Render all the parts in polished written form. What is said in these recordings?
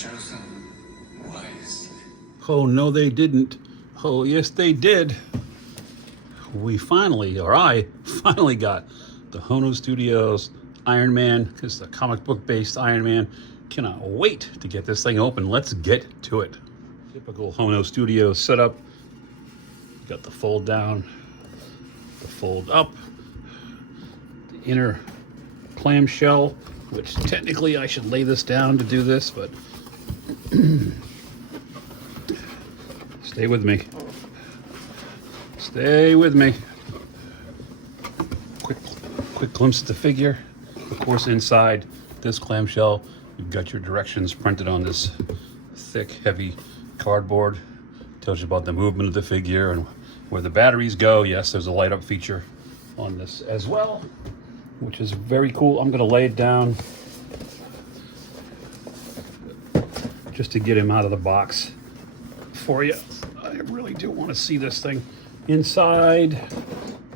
chosen wisely. Oh, no, they didn't. Oh, yes, they did. We finally, or I finally got the Hono Studios Iron Man. It's the comic book based Iron Man. Cannot wait to get this thing open. Let's get to it. Typical Hono Studios setup. Got the fold down, the fold up, the inner clamshell, which technically I should lay this down to do this, but stay with me. Stay with me. Quick glimpse at the figure. Of course, inside this clamshell, you've got your directions printed on this thick, heavy cardboard. Tells you about the movement of the figure and where the batteries go. Yes, there's a light up feature on this as well, which is very cool. I'm gonna lay it down just to get him out of the box for you. I really do want to see this thing. Inside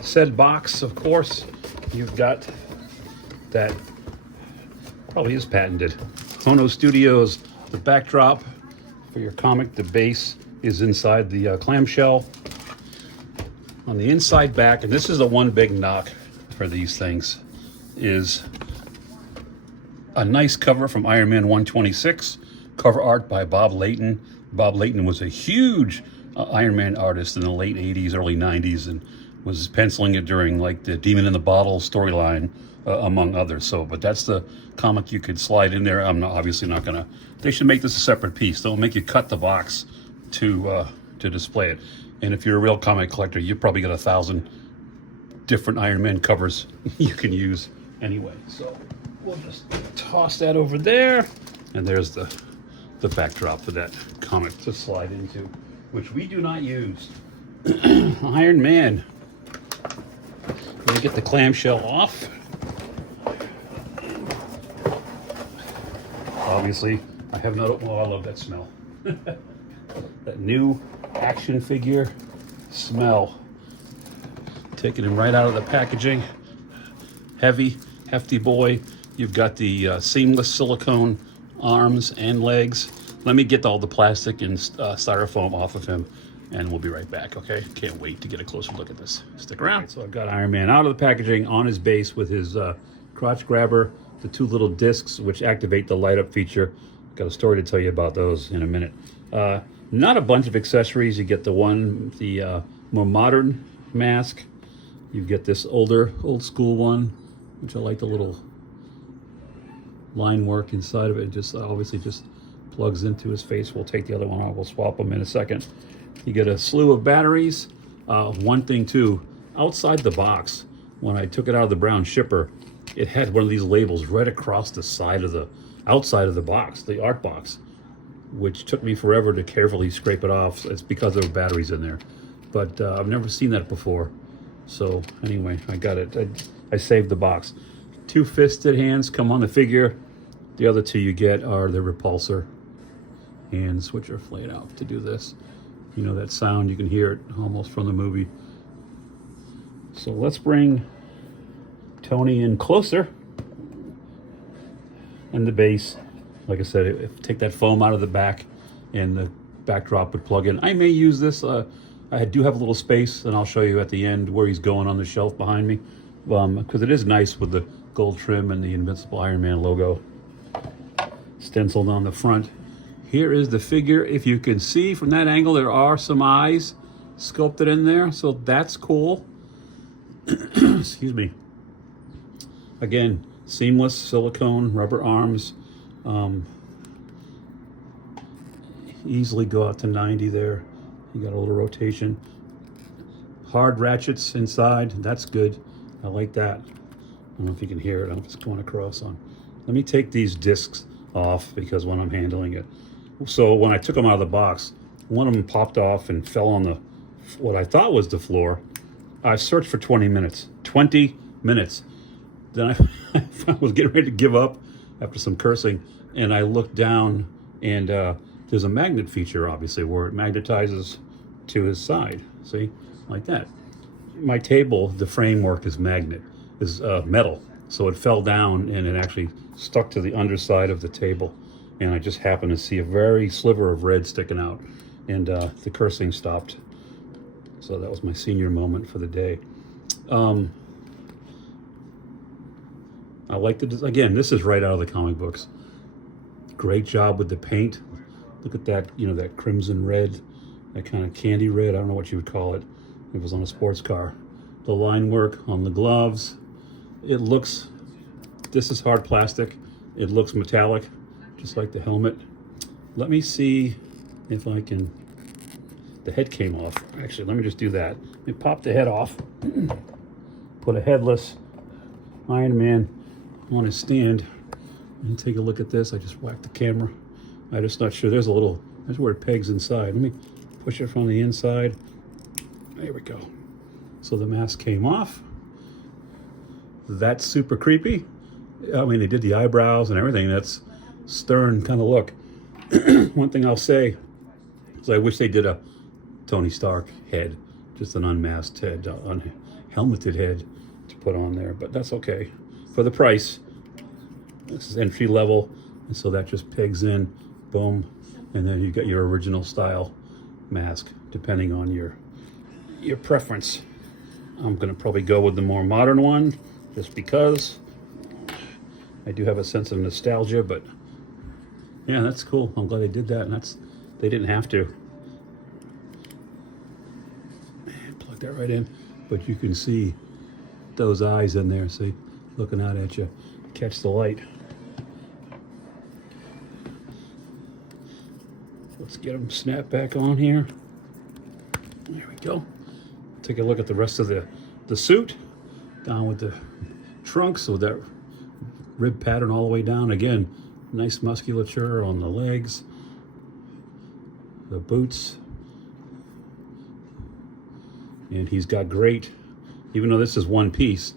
said box, of course, you've got that, probably is patented, Hono Studios, the backdrop for your comic. The base is inside the clamshell. On the inside back, and this is the one big knock for these things, is a nice cover from Iron Man 126, cover art by Bob Layton. Bob Layton was a huge Iron Man artist in the late 80s, early 90s, and was penciling it during like the Demon in the Bottle storyline, among others. So, but that's the comic you could slide in there. I'm not, obviously not gonna, they should make this a separate piece. They'll make you cut the box to display it. And if you're a real comic collector, you've probably got 1,000 different Iron Man covers you can use anyway. So we'll just toss that over there. And there's the backdrop for that comic to slide into, which we do not use. Iron Man. Let me get the clamshell off. Obviously, I have not, oh, I love that smell. That new action figure smell. Taking him right out of the packaging. Heavy, hefty boy. You've got the seamless silicone arms and legs. Let me get all the plastic and styrofoam off of him, and we'll be right back, okay? Can't wait to get a closer look at this. Stick around. So I've got Iron Man out of the packaging on his base with his crotch grabber, the two little discs which activate the light up feature. Got a story to tell you about those in a minute. Not a bunch of accessories. You get the more modern mask. You get this old school one, which I like the little line work inside of it. Just obviously just plugs into his face. We'll take the other one out. We'll swap them in a second. You get a slew of batteries. One thing too, outside the box, when I took it out of the brown shipper, it had one of these labels right across the side of the outside of the box, the art box, which took me forever to carefully scrape it off. It's because there were batteries in there, but I've never seen that before. So anyway, I got it. I saved the box. Two fisted hands come on the figure. The other two you get are the repulsor hands, which are flayed out to do this. You know that sound, you can hear it almost from the movie. So let's bring Tony in closer. And the base, like I said, take that foam out of the back and the backdrop would plug in. I may use this. I do have a little space, and I'll show you at the end where he's going on the shelf behind me, because it is nice with the gold trim and the Invincible Iron Man logo stenciled on the front. Here is the figure. If you can see from that angle, there are some eyes sculpted in there, so that's cool. Excuse me. Again, seamless silicone rubber arms. Easily go out to 90 there. You got a little rotation. Hard ratchets inside. That's good. I like that. I don't know if you can hear it. I'm just going across on. Let me take these discs off because when I'm handling it. So when I took them out of the box, one of them popped off and fell on the what I thought was the floor. I searched for 20 minutes. 20 minutes. Then I was getting ready to give up after some cursing, and I looked down, and there's a magnet feature, obviously, where it magnetizes to his side. See, like that. My table, the framework is metal, so it fell down and it actually stuck to the underside of the table, and I just happened to see a very sliver of red sticking out, and the cursing stopped. So that was my senior moment for the day. I like the, again, this is right out of the comic books. Great job with the paint. Look at that, you know, that crimson red, that kind of candy red. I don't know what you would call it. It was on a sports car. The line work on the gloves. It looks, this is hard plastic. It looks metallic, just like the helmet. Let me see if I can, the head came off. Actually, let me just do that. Let me pop the head off. Put a headless Iron Man on his stand and take a look at this. I just whacked the camera. I'm just not sure. There's a little, there's where it pegs inside. Let me push it from the inside. There we go. So the mask came off. That's super creepy. I mean, they did the eyebrows and everything. That's stern kind of look. One thing I'll say is I wish they did a Tony Stark head, just an unmasked head, unhelmeted head to put on there, but that's okay. For the price, this is entry level, and so that just pegs in, boom, and then you got your original style mask, depending on your preference. I'm gonna probably go with the more modern one, just because I do have a sense of nostalgia, but yeah, that's cool. I'm glad they did that, and they didn't have to. Plug that right in, but you can see those eyes in there, see, looking out at you, catch the light. Let's get them snapped back on here. There we go. Take a look at the rest of the suit, down with the trunks with that rib pattern all the way down. Again, nice musculature on the legs, the boots, and he's got great, even though this is one piece,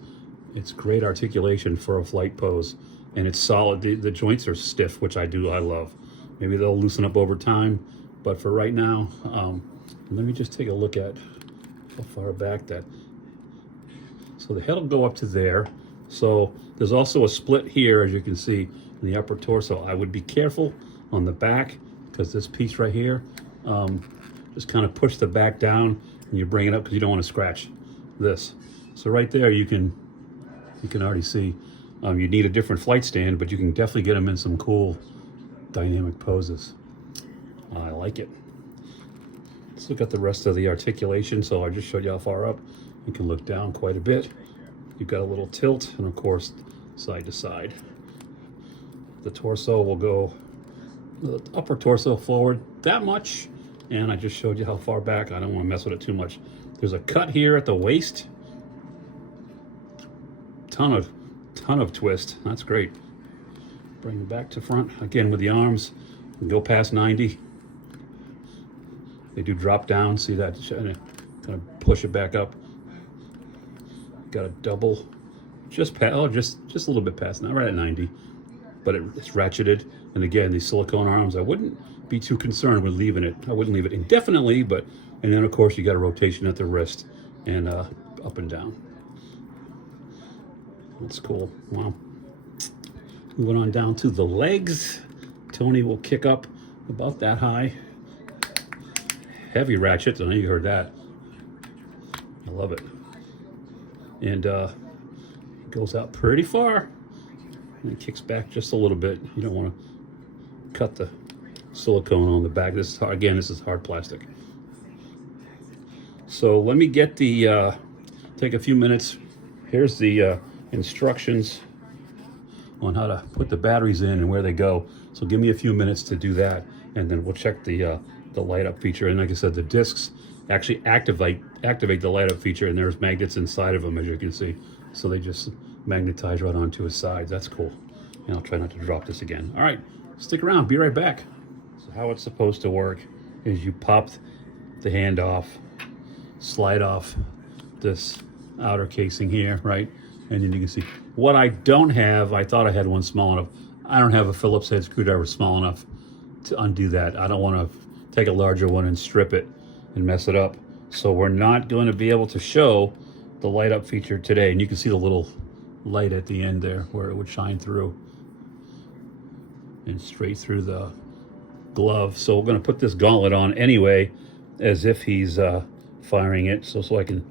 it's great articulation for a flight pose, and it's solid. The joints are stiff, which I love. Maybe they'll loosen up over time, but for right now, let me just take a look at how far back that. So the head will go up to there. So there's also a split here, as you can see, in the upper torso. I would be careful on the back, because this piece right here, just kind of push the back down, and you bring it up because you don't want to scratch this. So right there, you can already see. You need a different flight stand, but you can definitely get them in some cool dynamic poses. I like it. Let's look at the rest of the articulation. So I just showed you how far up. You can look down quite a bit. You've got a little tilt, and of course, side to side. The torso will go, the upper torso forward that much, and I just showed you how far back. I don't want to mess with it too much. There's a cut here at the waist. Ton of twist. That's great. Bring it back to front again with the arms. And go past 90. They do drop down. See that? Kind of push it back up. Got a double, just past, oh, just a little bit past now, right at 90. But it's ratcheted. And again, these silicone arms, I wouldn't be too concerned with leaving it. I wouldn't leave it indefinitely, but, and then of course you got a rotation at the wrist and up and down. That's cool. Wow. Moving on down to the legs. Tony will kick up about that high. Heavy ratchet. I know you heard that. I love it. And it goes out pretty far. And it kicks back just a little bit. You don't want to cut the silicone on the back. This is hard. Again, this is hard plastic. So let me get the, take a few minutes. Here's the instructions on how to put the batteries in and where they go. So give me a few minutes to do that, and then we'll check the light up feature. And like I said, the discs actually activate the light up feature, and there's magnets inside of them, as you can see. So they just magnetize right onto his sides. That's cool. And I'll try not to drop this again. All right, stick around, be right back. So how it's supposed to work is you pop the hand off, slide off this outer casing here, right? And then you can see what I don't have. I thought I had one small enough. I don't have a Phillips head screwdriver small enough to undo that. I don't want to take a larger one and strip it and mess it up. So we're not going to be able to show the light up feature today. And you can see the little light at the end there where it would shine through. and straight through the glove. So we're going to put this gauntlet on anyway, as if he's firing it, so I can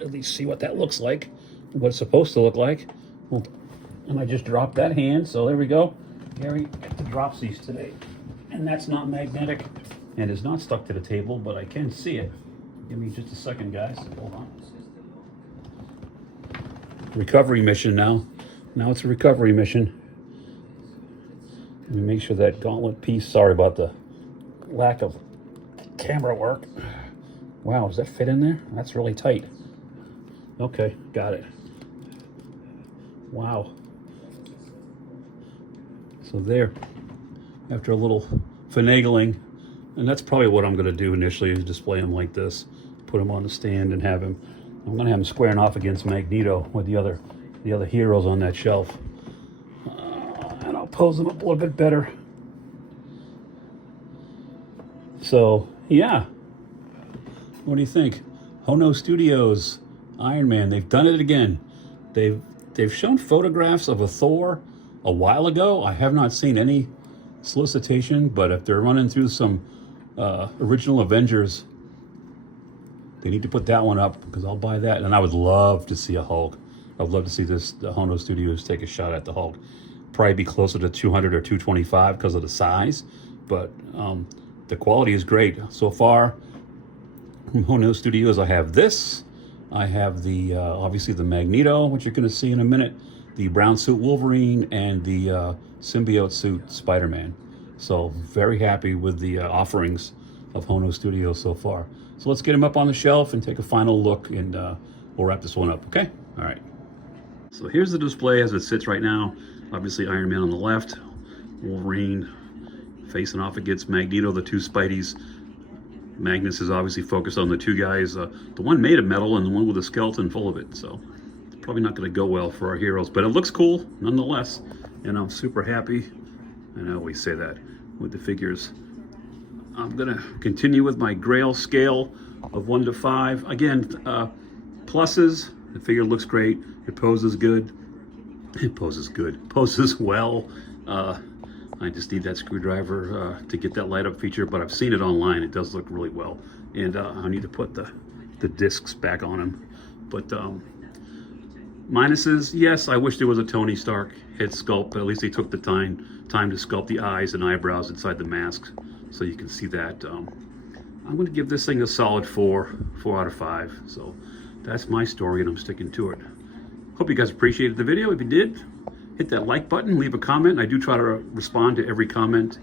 at least see what that looks like, what it's supposed to look like. Well, and I just dropped that hand, so there we go. Gary got the drops these today, and that's not magnetic and is not stuck to the table, but I can see it. Give me just a second, guys. Hold on. Recovery mission now. Now it's a recovery mission. Let me make sure that gauntlet piece, sorry about the lack of camera work. Wow, does that fit in there? That's really tight. Okay, got it. Wow. So there, after a little finagling, and that's probably what I'm going to do initially, is display him like this, put him on the stand and have him, I'm going to have him squaring off against Magneto with the other heroes on that shelf. And I'll pose them up a little bit better. So, yeah. What do you think? Hono Studios, Iron Man, they've done it again. They've shown photographs of a Thor a while ago. I have not seen any solicitation, but if they're running through some original Avengers, they need to put that one up, because I'll buy that. And I would love to see a Hulk. I'd love to see the Hono Studios take a shot at the Hulk. Probably be closer to 200 or 225 because of the size, but the quality is great. So far, from Hono Studios, I have this. I have the, obviously the Magneto, which you're gonna see in a minute, the brown suit Wolverine, and the symbiote suit Spider-Man. So very happy with the offerings of Hono Studios so far. So let's get him up on the shelf and take a final look, and we'll wrap this one up, okay? All right. So here's the display as it sits right now. Obviously Iron Man on the left, Wolverine facing off against Magneto, the two Spideys. Magnus is obviously focused on the two guys, the one made of metal and the one with a skeleton full of it. So it's probably not going to go well for our heroes, but it looks cool nonetheless. And I'm super happy, and I always say that with the figures. I'm going to continue with my Grail scale of 1 to 5. Again, pluses, the figure looks great. It poses good. It poses good. Poses well. I just need that screwdriver to get that light up feature, but I've seen it online. It does look really well. And I need to put the discs back on him. But minuses, yes, I wish there was a Tony Stark head sculpt, but at least they took the time to sculpt the eyes and eyebrows inside the mask, so you can see that. I'm going to give this thing a solid 4 out of 5. So that's my story, and I'm sticking to it. Hope you guys appreciated the video. If you did, hit that like button, leave a comment. I do try to respond to every comment.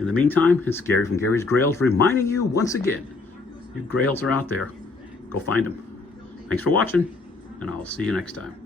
In the meantime, it's Gary from Gary's Grails, reminding you once again, your Grails are out there. Go find them. Thanks for watching, and I'll see you next time.